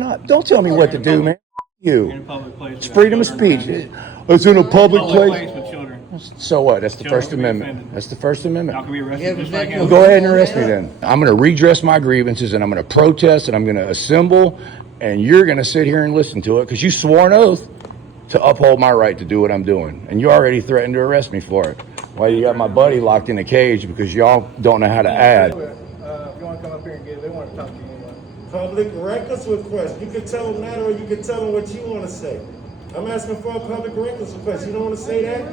No, don't tell me what to do, man. In a You. public place. It's freedom of speech. It's in a public place. with children. So what? That's the Children First can be Amendment. offended. That's the First Amendment. Y'all can be arrested Yeah, just but like that him. goes- Go ahead and arrest me then. I'm going to redress my grievances and I'm going to protest and I'm going to assemble and you're going to sit here and listen to it because you swore an oath to uphold my right to do what I'm doing. And you already threatened to arrest me for it. Well, you got my buddy locked in a cage because y'all don't know how to add. If you want to come up here and get it, they want to talk to you anyway. Public records request. You can tell them that or you can tell them what you want to say. I'm asking for a public records request. You don't want to say that?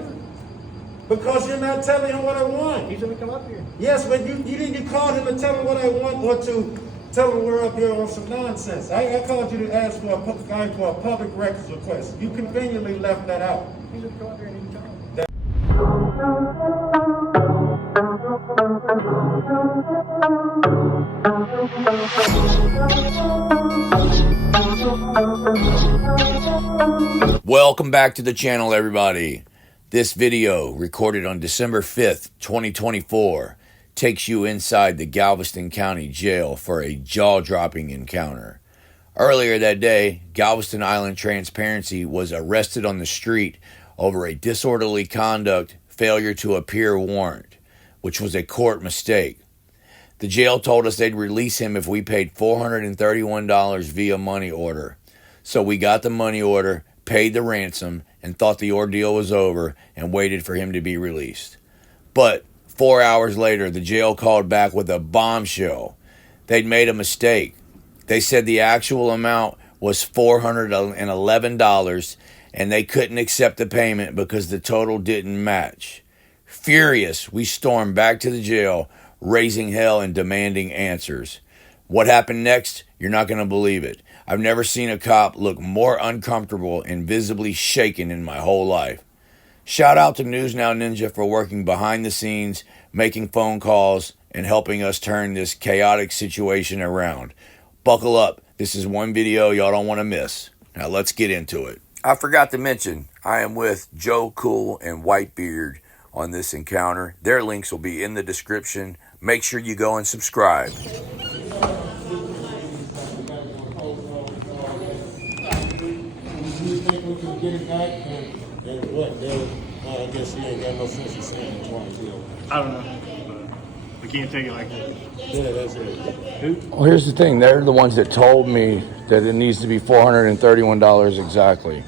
Because you're not telling him what I want. He said we come up here. Yes, but you didn't call him to tell him what I want or to tell him we're up here on some nonsense. I called you to ask for a public records request. You conveniently left that out. He said come up here and you can tell him. Welcome back to the channel, everybody. This video, recorded on December 5th, 2024, takes you inside the Galveston County Jail for a jaw-dropping encounter. Earlier that day, Galveston Island Transparency was arrested on the street over a disorderly conduct failure to appear warrant, which was a court mistake. The jail told us they'd release him if we paid $431 via money order. So we got the money order, paid the ransom, and thought the ordeal was over and waited for him to be released. But 4 hours later, the jail called back with a bombshell. They'd made a mistake. They said the actual amount was $411, and they couldn't accept the payment because the total didn't match. Furious, we stormed back to the jail, raising hell and demanding answers. What happened next? You're not going to believe it. I've never seen a cop look more uncomfortable and visibly shaken in my whole life. Shout out to News Now Ninja for working behind the scenes, making phone calls, and helping us turn this chaotic situation around. Buckle up. This is one video y'all don't want to miss. Now let's get into it. I forgot to mention, I am with Joe Cool and Whitebeard on this encounter. Their links will be in the description. Make sure you go and subscribe. You think we can get it back? And what? I guess you ain't got no sense of saying it twice. I don't know. But we can't take it like that. Yeah, that's it. Well, here's the thing. They're the ones that told me that it needs to be $431 exactly.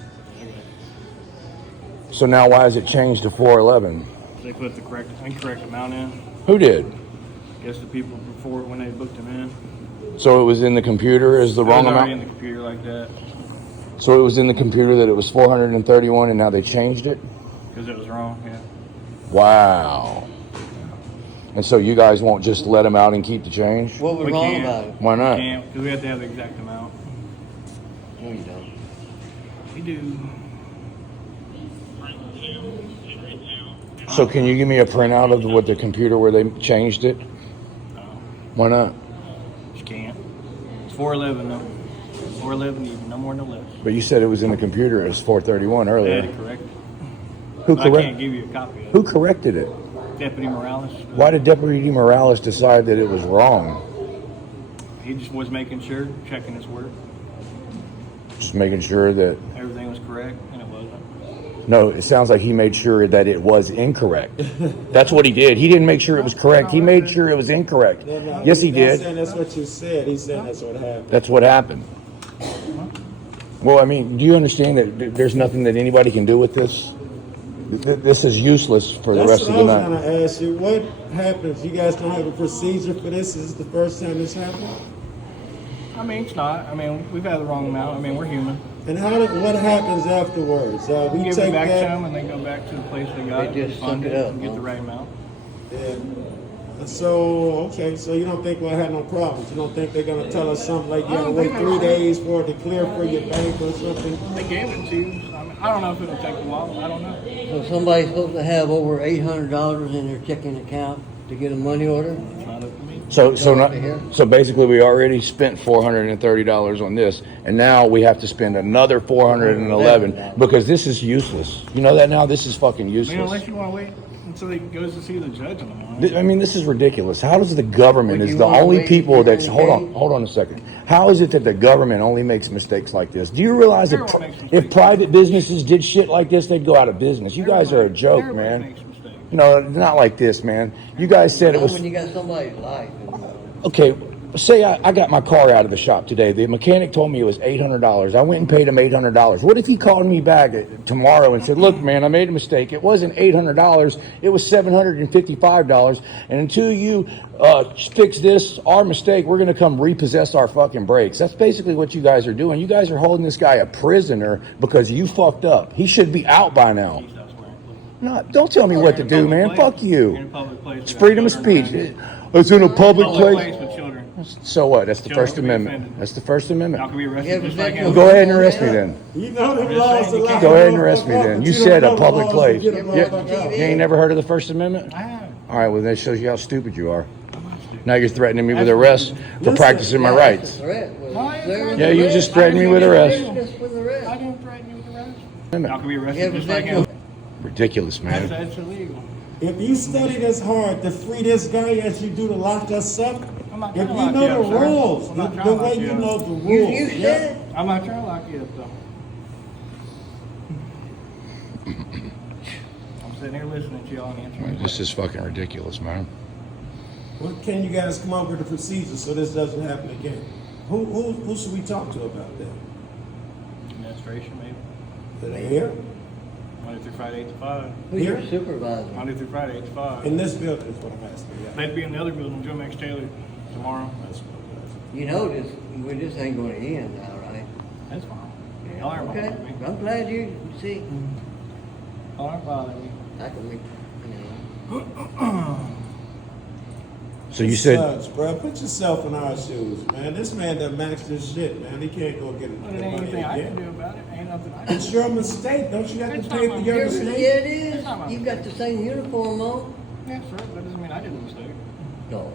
So now why has it changed to $411? They put the incorrect amount in. Who did? I guess the people before when they booked him in. So it was in the computer as the wrong It was already amount? in the computer like that So it was in the computer that it was 431 and now they changed it? because it was wrong. Yeah. Wow. And so you guys won't just let them out and keep the change? What was We wrong can't. about it? Why not? Can't because we have to have the exact amount. No, you don't. We do. So can you give me a printout of what the computer where they changed it? No, Why not? you can't. It's 411 though. 411 even, no more, no less. But you said it was in the computer as 431 They had earlier. it corrected. Who I can't correct? give you a copy of Who it. corrected it? Deputy Morales. Why did Deputy Morales decide that it was wrong? He just was making sure, checking his work. Just making sure that... Everything was correct, and it wasn't. No, it sounds like he made sure that it was incorrect. That's what he did. He didn't make sure it was correct. He made sure it was incorrect. Yes, he He's not did. saying that's what you said. He's saying that's what happened. That's what happened. Well, I mean, do you understand that there's nothing that anybody can do with this? This is useless for the rest of the That's what I night. was going to ask you. What happens? You guys don't have a procedure for this? Is this the first time this happened? I mean, it's not. I mean, we've had the wrong amount. I mean, we're human. And what happens afterwards? We We give take it back to that. them, and they go back to the place they got They it, just fund suck it, it up, and get huh? the right amount. And so, okay, so you don't think we'll have no problems? You don't think they're going to tell us something like you got to wait 3 days for it to clear for your bank or something? They gave it to you. I mean, I don't know if it'll take a while. I don't know. So somebody's supposed to have over $800 in their checking account to get a money order? It's not up to me. So basically, we already spent $430 on this, and now we have to spend another $411 because this is useless. You know that now? This is fucking I mean, useless. unless you want to wait until he goes to see the judge in the morning. I mean, this is ridiculous. How does the government Would is you the wanna only wait people to that's hear hold on a second. How is it that the government only makes mistakes like this? Do you realize that Everyone makes if mistakes. private businesses did shit like this, they'd go out of business? You guys are a joke, Everybody man. makes mistakes. No, not like this, man. You guys said it Not was when you got somebody's life. okay. Say I got my car out of the shop today. The mechanic told me it was $800. I went and paid him $800. What if he called me back tomorrow and said, "Look, man, I made a mistake. It wasn't $800. It was $755. And until you fix this, our mistake, we're going to come repossess our fucking brakes." That's basically what you guys are doing. You guys are holding this guy a prisoner because you fucked up. He should be out by now. He stops wearing clothes. No, don't tell me what to do, man. Fuck In you. a public place. It's freedom of speech. It's in a public Public place. place with children. So what? That's the Children First can be Amendment. offended. That's the First Y'all Amendment. can be Yeah, arrested but just that like goes- him. Go ahead and arrest me then. You know them just laws saying, you allow can't- Go ahead and you arrest me to then. fuck, You but said don't a know public laws place. to get them You motherfuckers out. ain't never heard of the First Amendment? I have. All right, well, that shows you how stupid you are. I'm not stupid. Now you're threatening me with arrest for practicing my rights. Threat. Yeah, you just threatened me with arrest. With arrest. I didn't threaten you with arrest. Amendment. Y'all can be Yeah, arrested but just like that him. Ridiculous, man. That's illegal. If you study this hard to free this guy as you do to lock us up, I'm not if trying to you lock know you up, the sir. rules, I'm not trying the to lock way you you up. know the rules. You yeah. said I'm not trying to lock you up, though. I'm sitting here listening to y'all and answering. This is fucking ridiculous, man. What can you guys come up with a procedure so this doesn't happen again? Who should we talk to about that? Administration, maybe. Are they here? Monday through Friday, 8 to 5. who's your Here? supervisor? Monday through Friday, 8 to 5. In this building is what I'm asking. Yeah. They'd be in the other building, Joe Max Taylor, tomorrow. That's what I'm asking. You know this ain't going to end now, right? That's fine. Y'all aren't Okay. bothering me. I'm glad you see. Y'all aren't bothering me. I can make. You know. So you said, Sucks, bro. Put yourself in our shoes, man. This man that maxed his shit, man. He can't go get it. But it ain't anything I can do about it. Ain't nothing I can do. It's your mistake. Don't you have It's to not pay my for your mistake. Yeah, mistake? it is. It's not my You got the same uniform on. Yeah, sir. That doesn't mean I did a mistake. No,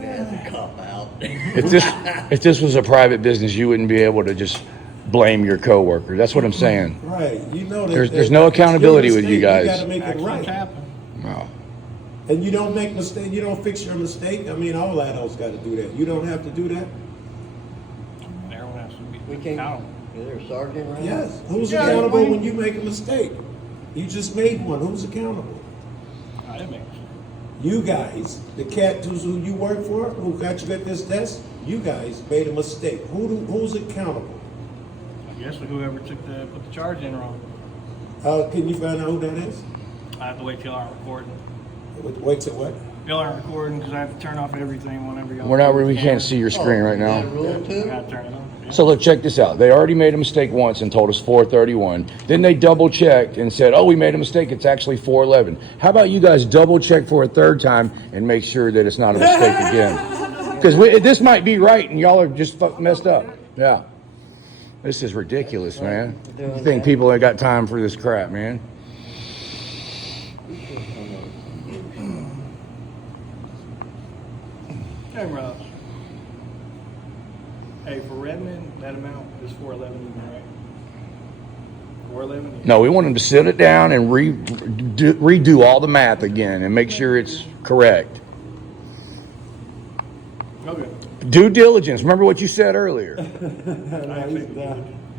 that's a cop out. if this was a private business, you wouldn't be able to just blame your coworker. That's what I'm saying. Right. You know that There's no accountability it's your with you mistake. guys. You gotta make it Accidents right. happen. Wow. And you don't make mistake. You don't fix your mistake. I mean, all adults got to do that. You don't have to do that. Everyone has to be We can't. accountable. Is there a sergeant around? Yes. Who's Yeah, accountable everybody- when you make a mistake? You just made one. Who's accountable? I didn't make a mistake. You guys, the cat who you work for, who got you at this desk, you guys made a mistake. Who's accountable? I guess whoever put the charge in wrong. Can you find out who that is? I have to wait till y'all aren't recording. Wait till what? Y'all aren't recording because I have to turn off everything whenever y'all. We're not. We can't see your screen right Is that a now. rule I too? gotta turn it on. Yeah. So look, check this out. They already made a mistake once and told us 431. Then they double checked and said, "Oh, we made a mistake. It's actually 411." How about you guys double check for a third time and make sure that it's not a mistake again? Because this might be right and y'all are just messed up. Yeah. This is ridiculous, man. You think people ain't got time for this crap, man? Hey, Ross. Hey, for Redmond, that amount is 411 even, right? 411 even. No, we want them to sit it down and redo all the math again and make sure it's correct. Okay. Due diligence. Remember what you said earlier.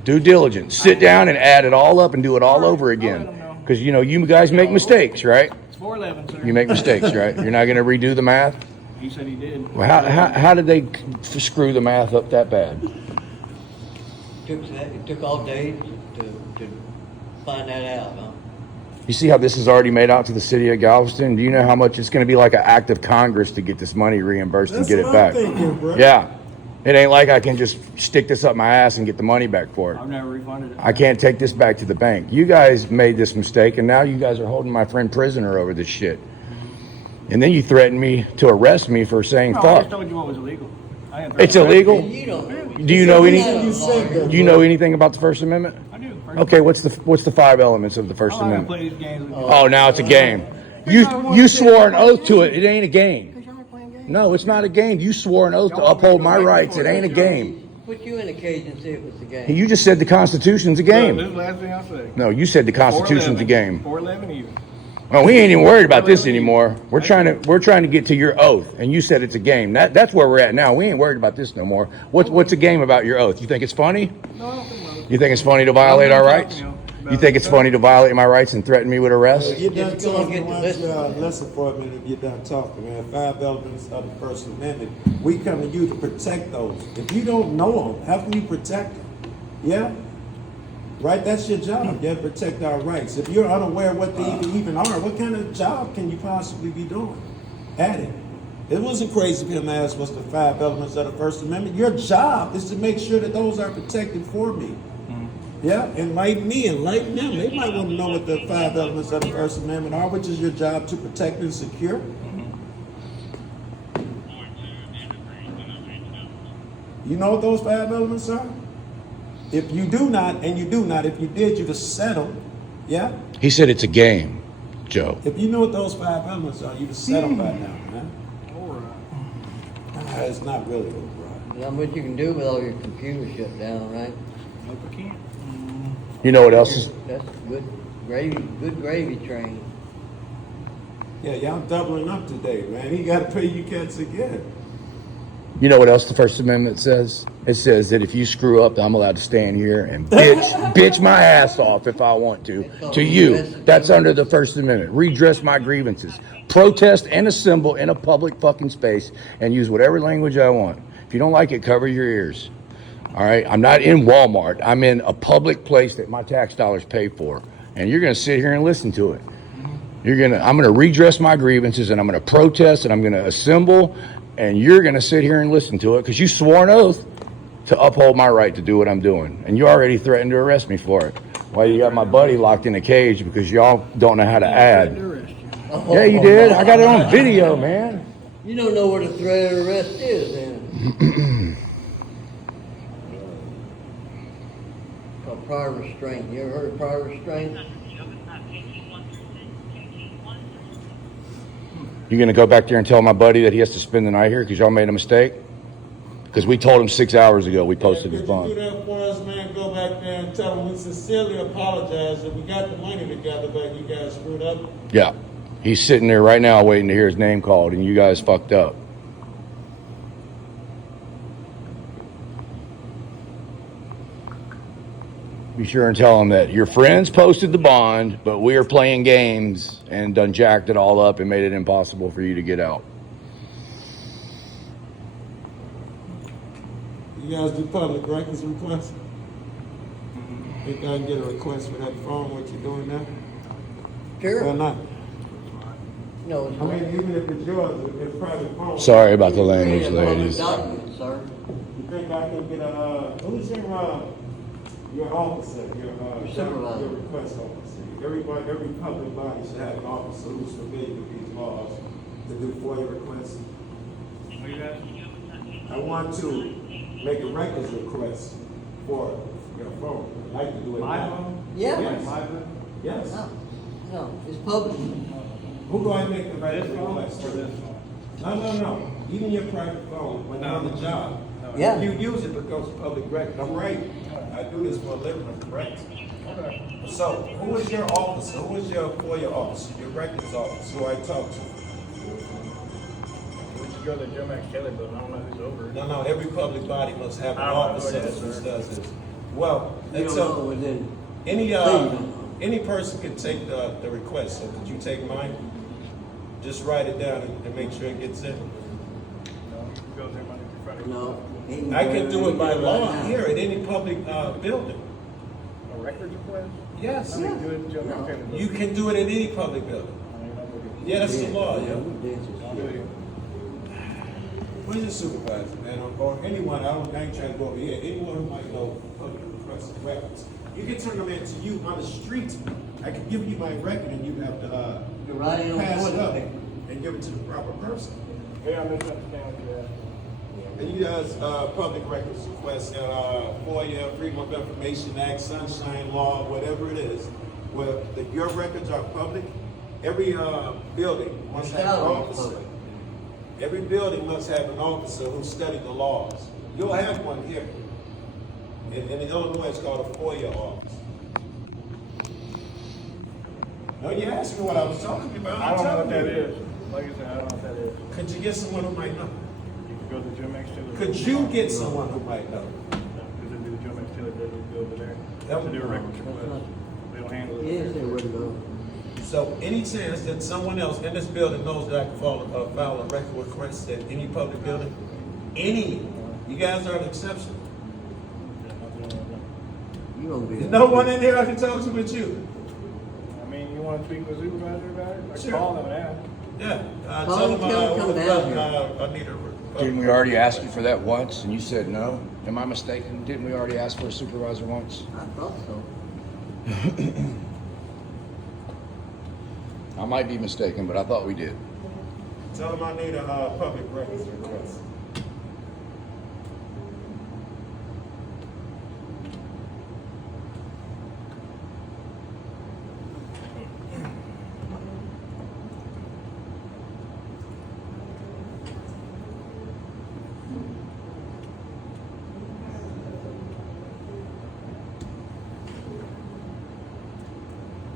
Due diligence. Sit down and add it all up and do it all over again. Because, you know, you guys make mistakes, right? It's 411, sir. You make mistakes, right? You're not going to redo the math? He said he did. Well, how did they screw the math up that bad? It took all day to find that out, huh? You see how this is already made out to the city of Galveston? Do you know how much it's going to be like an act of Congress to get this money reimbursed That's and get what it back? I'm thinking, bro. Yeah. It ain't like I can just stick this up my ass and get the money back for it. I've never refunded it. I can't take this back to the bank. You guys made this mistake, and now you guys are holding my friend prisoner over this shit. And then you threatened me to arrest me for saying No, I fuck. just told you what was illegal. I didn't It's threaten illegal? You don't. Do you know any? You said that, Do you know anything about the First Amendment? I do. Okay, what's the 5 elements of the First I'm not gonna Amendment? play these games with you. Oh, now it's a game. You swore an oath to it. It ain't a game. No, it's not a game. You swore an oath to uphold my rights. It ain't a game. Put you in a cage and see if it's a game. You just said the Constitution's a Look, this game. is the last thing I'll say. No, you said the Constitution's a game. 411 even. Well, we ain't even worried about this anymore. We're trying to get to your oath, and you said it's a game. That's where we're at now. We ain't worried about this no more. What's a game about your oath? You think it's funny? No, I don't think so. You think it's funny to violate our rights? You think it's funny to violate my rights and threaten me with arrest? You're done Just gonna talking. get Why the don't you listen for a minute if you're done talking, man? 5 elements of the First Amendment. We come to you to protect those. If you don't know them, how can you protect them? Yeah? Right? That's your job. You have to protect our rights. If you're unaware of what they even are, what kind of job can you possibly be doing at it? It wasn't crazy for him to ask what's the 5 elements of the First Amendment. Your job is to make sure that those are protected for me. Yeah, enlighten me, enlighten them. They might want to know what the 5 elements of the First Amendment are, which is your job to protect and secure. You know what those 5 elements are? If you do not, and you do not, if you did, you just settle. Yeah? He said it's a game, Joe. If you know what those 5 elements are, you just settle by now, man. All right. It's not really all right. Not much you can do with all your computers shut down, right? Nope, I can't. You know what else is? That's good gravy train. Yeah, y'all doubling up today, man. He got to pay you cats again. You know what else the First Amendment says? It says that if you screw up, I'm allowed to stand here and bitch my ass off if I want to you. That's under the First Amendment. Redress my grievances. Protest and assemble in a public fucking space and use whatever language I want. If you don't like it, cover your ears. All right? I'm not in Walmart. I'm in a public place that my tax dollars pay for. And you're going to sit here and listen to it. I'm going to redress my grievances, and I'm going to protest, and I'm going to assemble, and you're going to sit here and listen to it because you swore an oath to uphold my right to do what I'm doing. And you already threatened to arrest me for it. Well, you got my buddy locked in a cage because y'all don't know how to add. Yeah, you did. I got it on video, man. You don't know what a threat of arrest is, then. Called prior restraint. You ever heard of prior restraint? You gonna go back there and tell my buddy that he has to spend the night here because y'all made a mistake? Because we told him 6 hours ago we posted his Could you bond. do that for us, man? Go back there and tell them we sincerely apologize that we got the money together, but you guys screwed up. Yeah. He's sitting there right now waiting to hear his name called, and you guys fucked up. Be sure and tell him that your friends posted the bond, but we are playing games and done jacked it all up and made it impossible for you to get out. You guys do public records requests? Think I can get a request for that phone, what you doing now? Sure. Or not? No, it's I not. mean, even if it's yours, it's private phone. Sorry about the language, It's a public ladies. document, sir. You think I can get a, who's your officer, your supervisor. your request officer? Everybody, every public body should have an officer who's familiar with these laws to do FOIA requests. What you asking? I want to make a records request for your phone. I'd like to do it My now. phone? Yeah. Yes. My phone? Yes. No, it's public. Who do I make the records This phone request or to? this phone? No. Even your private phone when you're on the job. Yeah. You use it because it's public record. I'm right. I do this for a living, I'm correct. Okay. So, who is your officer? Who is your FOIA officer, your records officer, who I talk to? We should go to Joe Max Taylor, but I don't know who's over it. No, every public body must have an I don't know officer who it is, who sir. does this. Well, You and don't know so, within. any person can take the request, so could you take mine? Just write it down and make sure it gets in. No, it goes there Monday through Friday. No. I can do it by law Right now. here at any public building. A record request? Yes. I mean, do it in Joe Max No. Taylor. You can do it at any public building. I mean, I'll go get it. Yeah, that's the law, Yeah, yeah. we did this I'll do shit. it. Where's your supervisor, man? Or anyone, I ain't trying to go over here. Anyone who might know public request records. You can turn them in to you on the street. I can give you my record and you have to You're writing on pass it toilet up paper. and give it to the proper person. Yeah, I'm just understand what you're asking. And you guys, public records request, FOIA, Freedom of Information Act, Sunshine Law, whatever it is. Well, if your records are public, every building must have an Salary is officer. public. Every building must have an officer who studied the laws. You'll have one here. In Illinois, it's called a FOIA office. No, you asked me what I was talking about. I don't know what that I'm telling you. is. Like I said, I don't know what that is. Could you get someone who might know? You can go to Joe Max Taylor. Could you get someone who might know? Because it'd be the Joe Max Taylor that would go over there. That To would- do a record request. They don't handle it. Yes, they would know. So any chance that someone else in this building knows that I can file a record request at any public building? Any? You guys are an exception. You gonna be. There's no one in here I can talk to but you. I mean, you want to speak with the supervisor about it? I Sure. call them and ask. Yeah. Call Tell him, them tell him I come want down here. I need a. Didn't we already ask you for that once, and you said no? Am I mistaken? Didn't we already ask for a supervisor once? I thought so. I might be mistaken, but I thought we did. Tell them I need a public records request.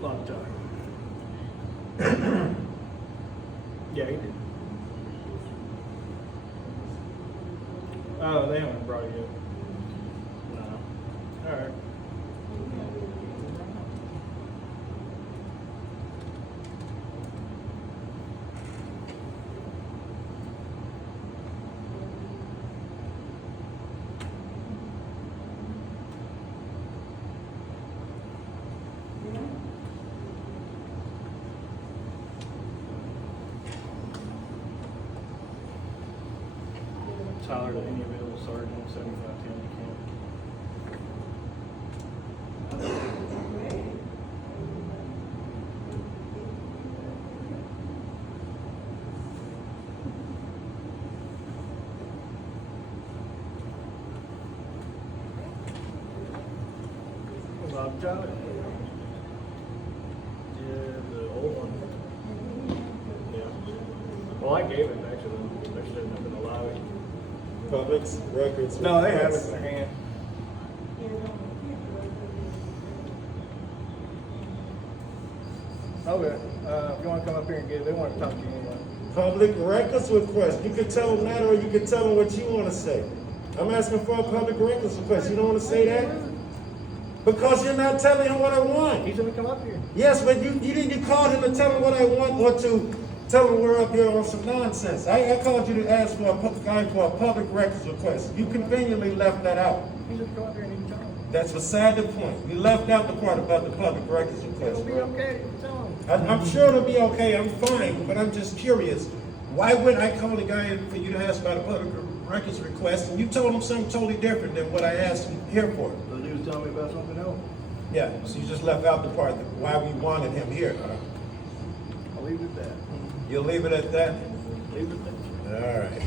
Long time. Yeah, he did. Oh, they haven't brought it yet. No. All right. Tyler to any available sergeant, 7510 camp. Bob Tyler? Yeah, the old one. Yeah. Well, I gave it actually. There shouldn't have been a lobby. Public records. No, they have it request. in their hand. Okay, if you want to come up here and get it, they want to talk to you anyway. Public records request. You can tell them that or you can tell them what you want to say. I'm asking for a public records request. You don't want to say that? Because you're not telling him what I want. He's gonna come up here. Yes, but you called him to tell him what I want or to tell him we're up here on some nonsense. I called you to ask for a public records request. You conveniently left that out. He's gonna come up here and he can tell him. That's beside the point. You left out the part about the public records request. It'll be bro. okay, tell him. I'm sure it'll be okay. I'm fine, but I'm just curious. Why would I call the guy in for you to ask about a public records request and you told him something totally different than what I asked him here for? The dude was telling me about something else. Yeah, so you just left out the part that why we wanted him here. Huh? I'll leave it at that. You'll leave it at that? Leave it at that. All right.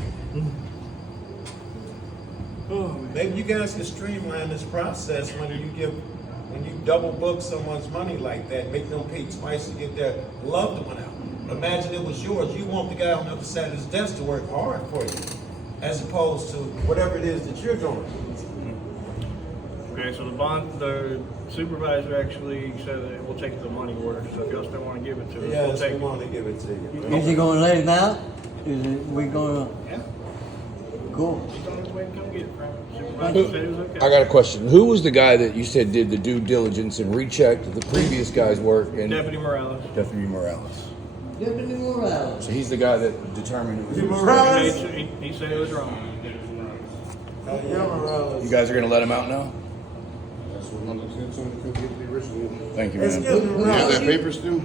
Oh, man. Maybe you guys can streamline this process when you double book someone's money like that, make them pay twice to get their loved one out. Imagine it was yours. You want the guy on the other side of his desk to work hard for you, as opposed to whatever it is that you're doing. Okay, so the supervisor actually said that we'll take the money order, so if y'all still want to give it to us, Yeah, we'll we take it. want to give it to you. Is he gonna let him out? Is it, we gonna, Yeah, cool. he's on his way to come get it, Frank. Supervisor said it was okay. I got a question. Who was the guy that you said did the due diligence and rechecked the previous guy's work? And Deputy Morales. Deputy Morales. Deputy Morales. So he's the guy that determined it was. Deputy Morales? He said it was wrong. Yeah, Morales. You guys are gonna let him out now? Thank you, Excuse man. me, You have Morales. that paper still?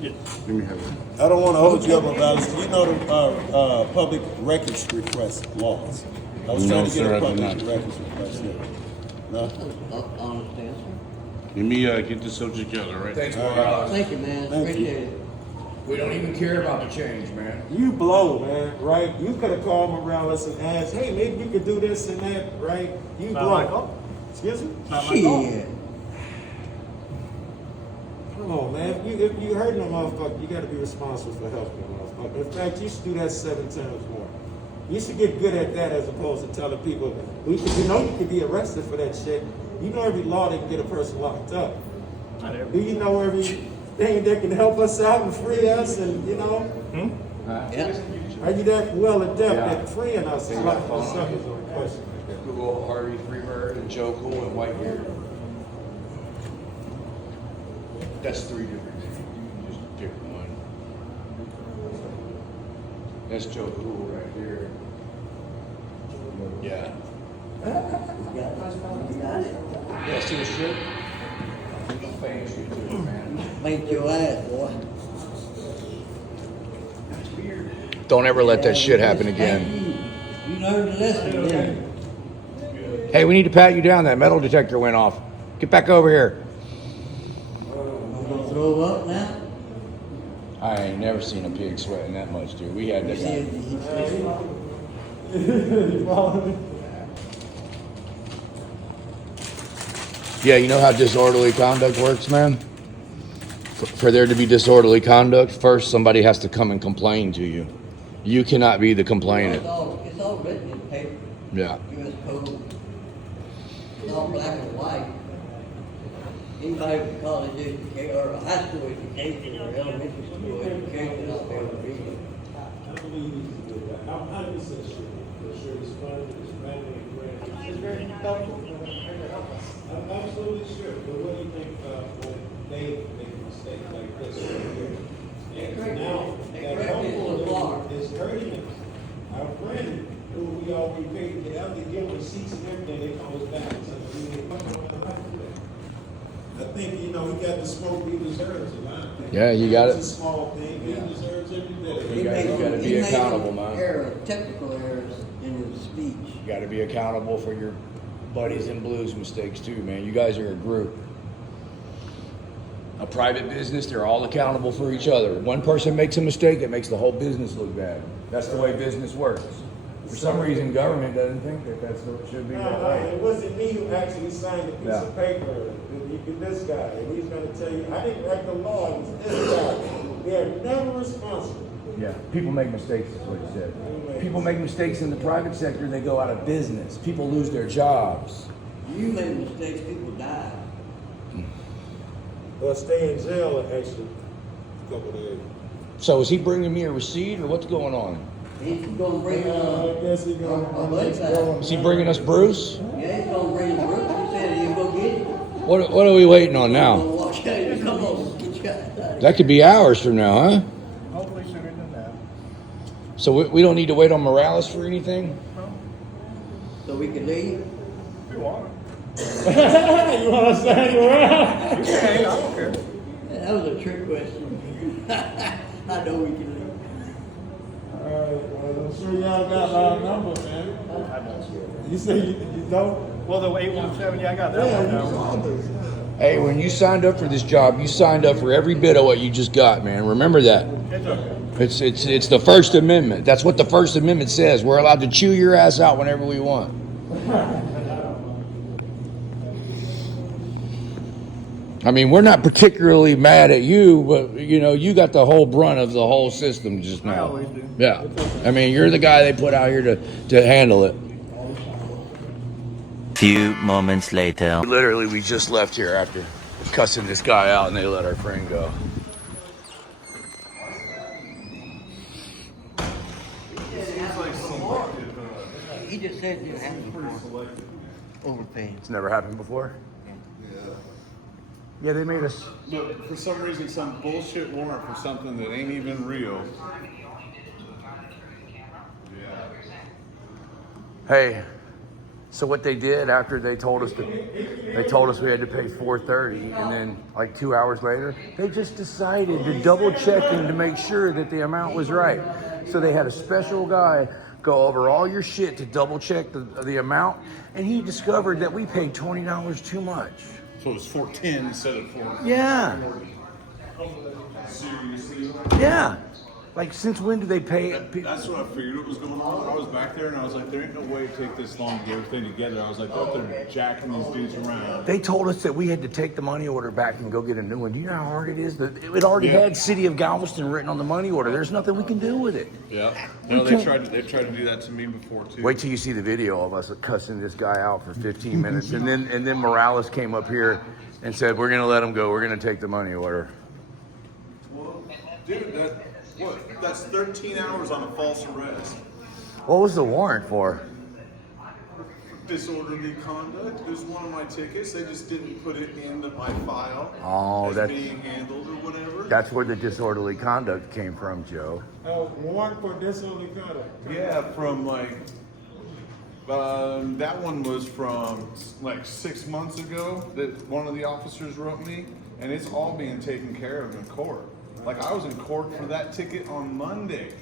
Yeah. Let me have that. I don't want to hold you up, Morales. Do you know the public records request laws? I was No, trying to get sir, a I do public not. records request. Yeah. No? Honest answer. Let me get the subject out, all right? Thanks, Morales. Thank you, man. Thank you. Appreciate it. We don't even care about the change, man. You blow, man, right? You could have called Morales and asked, hey, maybe you could do this and that, right? You Not blow. my call. Excuse me? Not my call. Shit. Come on, man. If you hurting a motherfucker, you got to be responsible for helping a motherfucker. In fact, you should do that 7 times more. You should get good at that as opposed to telling people, you could be arrested for that shit. You know every law that can get a person locked up. Not every. Do you know every thing that can help us out and free us and, you know? Yeah. Are you that well adept Yeah. at freeing us? Is like the second question. Google Harvey, Freebird, and Joe Cool and Whitebeard. That's 3 different things. You can just pick one. That's Joe Cool right here. Yeah. Yeah, see the strip? Famous YouTuber, man. Make your ass, boy. That's weird. Don't ever let that shit happen again. You learned the lesson, didn't you? Hey, we need to pat you down. That metal detector went off. Get back over here. I'm gonna throw up now. I ain't never seen a pig sweating that much, dude. We had that See guy. if he's Yeah, you know how disorderly conduct works, man? For there to be disorderly conduct, first somebody has to come and complain to you. You cannot be the complainant. It's all written in paper. Yeah. U.S. code. It's all black and white. Anybody with college education or a high school education or elementary school education ought to be able to read it. I believe you need to do that. I'm 100% sure it's funny, it's family and friends. It's very helpful. I'm absolutely sure. But what do you think when they make a mistake like this right here? And now that helpful is hurting us. Our friend who we already paid to get out, they give receipts and everything, they call us back. So we need to come back to that. I think, you know, he got the smoke he deserves, man. Yeah, you got it. It's a small thing, he deserves every bit of You it. gotta be accountable, man. Technical errors in his speech. You got to be accountable for your buddies in blues mistakes too, man. You guys are a group. A private business, they're all accountable for each other. One person makes a mistake, it makes the whole business look bad. That's the way business works. For some reason, government doesn't think that that's what it should be that No, way. it wasn't me who actually signed a piece Yeah. of paper. This guy, and he's going to tell you, I didn't write the law, it was this guy. We are never responsible. Yeah, people make mistakes, is what you said. People make mistakes in the private sector, they go out of business. People lose their jobs. You made mistakes, people die. Or stay in jail actually a couple days. So is he bringing me a receipt or what's going on? He's gonna bring, I guess he's going to. Is he bringing us Bruce? Yeah, he's gonna bring his Brooks. He said he'll go get it. What are we waiting on now? Walk out, come on, get your ass out of here. That could be hours from now, huh? Hopefully sooner than that. So we don't need to wait on Morales for anything? So we can leave? If you want. You want to stand around? You can hang, I don't care. Yeah, that was a trick question. I know we can leave. All right, well, I'm sure y'all got our number, man. I don't. You say you don't? Well, the 817, yeah, I got that Yeah, one you now. saw this. Hey, when you signed up for this job, you signed up for every bit of what you just got, man. Remember that. It's okay. It's the First Amendment. That's what the First Amendment says. We're allowed to chew your ass out whenever we want. I mean, we're not particularly mad at you, but you know, you got the whole brunt of the whole system just now. I always do. Yeah. I mean, you're the guy they put out here to handle it. Few moments later. Literally, we just left here after cussing this guy out and they let our friend go. He just said you have to overpay. It's never happened before? Yeah, they made us. But for some reason, some bullshit warrant for something that ain't even real. Hey, so what they did after they told us we had to pay $430, and then like 2 hours later, they just decided to double check and to make sure that the amount was right. So they had a special guy go over all your shit to double check the amount, and he discovered that we paid $20 too much. So it was 410 instead of 4. Yeah, Seriously? yeah. Like, since when do they pay? That's what I figured what was going on. I was back there and I was like, there ain't no way to take this long to get everything together. I was like, oh, they're jacking these dudes around. They told us that we had to take the money order back and go get a new one. Do you know how hard it is? It already had City of Galveston written on the money order. There's nothing we can do with it. Yeah. No, they've tried to do that to me before too. Wait till you see the video of us cussing this guy out for 15 minutes. And then Morales came up here and said, we're going to let him go. We're going to take the money order. Dude, that's 13 hours on a false arrest. What was the warrant for? Disorderly conduct is one of my tickets. They just didn't put it into my file Oh, as that's- being handled or whatever. That's where the disorderly conduct came from, Joe. Warrant for disorderly conduct. Yeah, from like, that one was from like 6 months ago that one of the officers wrote me, and it's all being taken care of in court. Like I was in court for that ticket on Monday,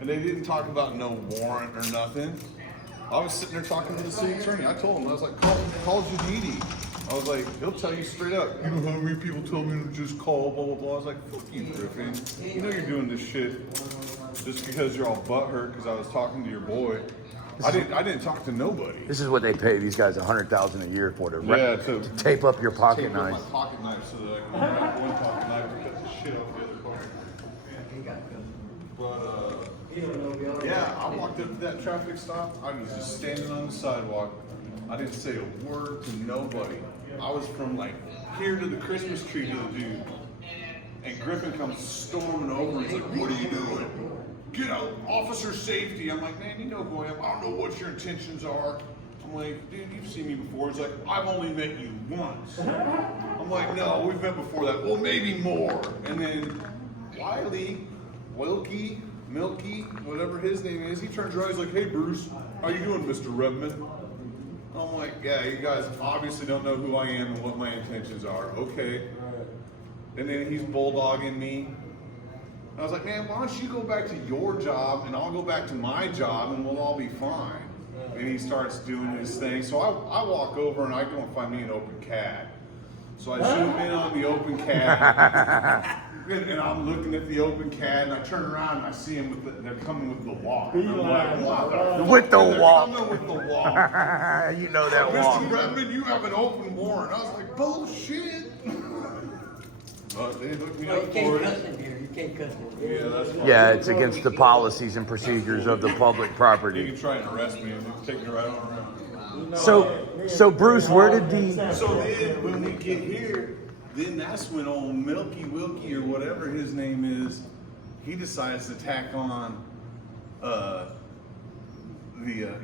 and they didn't talk about no warrant or nothing. I was sitting there talking to the city attorney. I told him, I was like, call Janidi. I was like, he'll tell you straight up. You know how many people told me to just call, blah, blah, blah. I was like, fuck you, Griffin. You know you're doing this shit just because you're all butthurt because I was talking to your boy. I didn't talk to nobody. This is what they pay these guys $100,000 a year for to tape up your pocket Tape up knife. my pocket knife so that I can grab one pocket knife to cut the shit off the other pocket. But yeah, I walked up to that traffic stop. I was just standing on the sidewalk. I didn't say a word to nobody. I was from like here to the Christmas tree to the dude. And Griffin comes storming over. He's like, "What are you doing? Get out, officer safety." I'm like, "Man, you know who I am. I don't know what your intentions are." I'm like, "Dude, you've seen me before." He's like, "I've only met you once." I'm like, "No, we've met before that. Well, maybe more." And then Milky, whatever his name is, he turns around, he's like, "Hey Bruce, how you doing, Mr. Redman?" I'm like, "Yeah, you guys obviously don't know who I am and what my intentions are." Okay. And then he's bulldogging me. I was like, "Man, why don't you go back to your job and I'll go back to my job and we'll all be fine." And he starts doing his thing. So I walk over and I go and find me an open cab. So I zoom in on the open cab. And I'm looking at the open cab, and I turn around and I see them they're coming with the walk. And I'm like, "What With the they're walk. coming with the walk. You know that Mr. walk. Redmond, you have an open warrant." I was like, "Bullshit." But they hooked me Well, up you can't for cuss it. in here. You can't cuss in here. Yeah, that's fine. Yeah, it's against the policies and procedures of the public You property. can try and arrest me and take me right on around. So Bruce, where did the So then, when we get here, then that's when old Milky Wilkie or whatever his name is, he decides to tack on the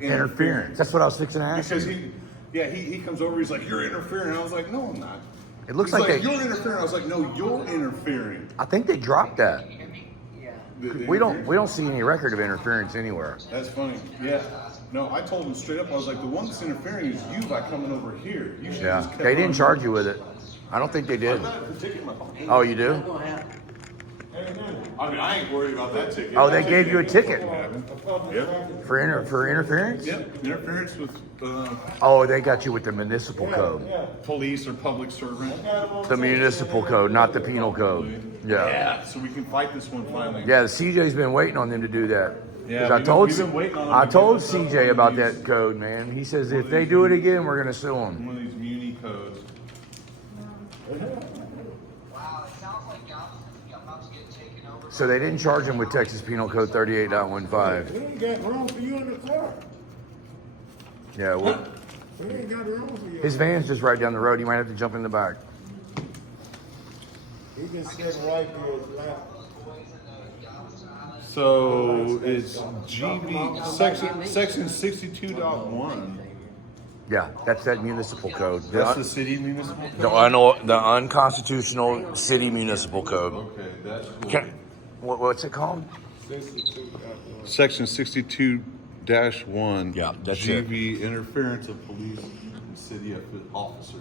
interference? That's what I was fixing to ask Because you. he comes over, he's like, "You're interfering." I was like, "No, I'm not." It looks He's like they. "You're interfering." I was like, "No, you're interfering." I think they dropped that. The We interference? don't see any record of interference anywhere. That's funny. Yeah. No, I told him straight up. I was like, "The one that's interfering is you by coming over here. You should Yeah, just kept they didn't on charge you with it. I don't think they I did. got a ticket in my pocket. Oh, you do? Not gonna happen. I mean, I ain't worried about that ticket. Oh, they That gave you a ticket Yep. for interference? Yep. Interference with Oh, they got you with the municipal code. police or public servant. The municipal code, not the penal code. Yeah. Yeah. So we can fight this one finally. Yeah, the CJ's been waiting on them to do that. Yeah, 'Cause we've been waiting on them I to told give us some CJ one about of that these- code, man. He says if they do it again, we're gonna sue them. One of these muni codes. So they didn't charge him with Texas Penal Code 38.15. We ain't got room for you in the car. Yeah, well, We ain't got room for you. his van's just right down the road. You might have to jump in the back. He can sit right there, his lap. So it's GB section 62.1. Yeah, that's that municipal code. That's the city municipal code. The unconstitutional city municipal code. Okay, that's cool. What's it called? Section 62-1. Yeah, that's GB interference of police and city officers.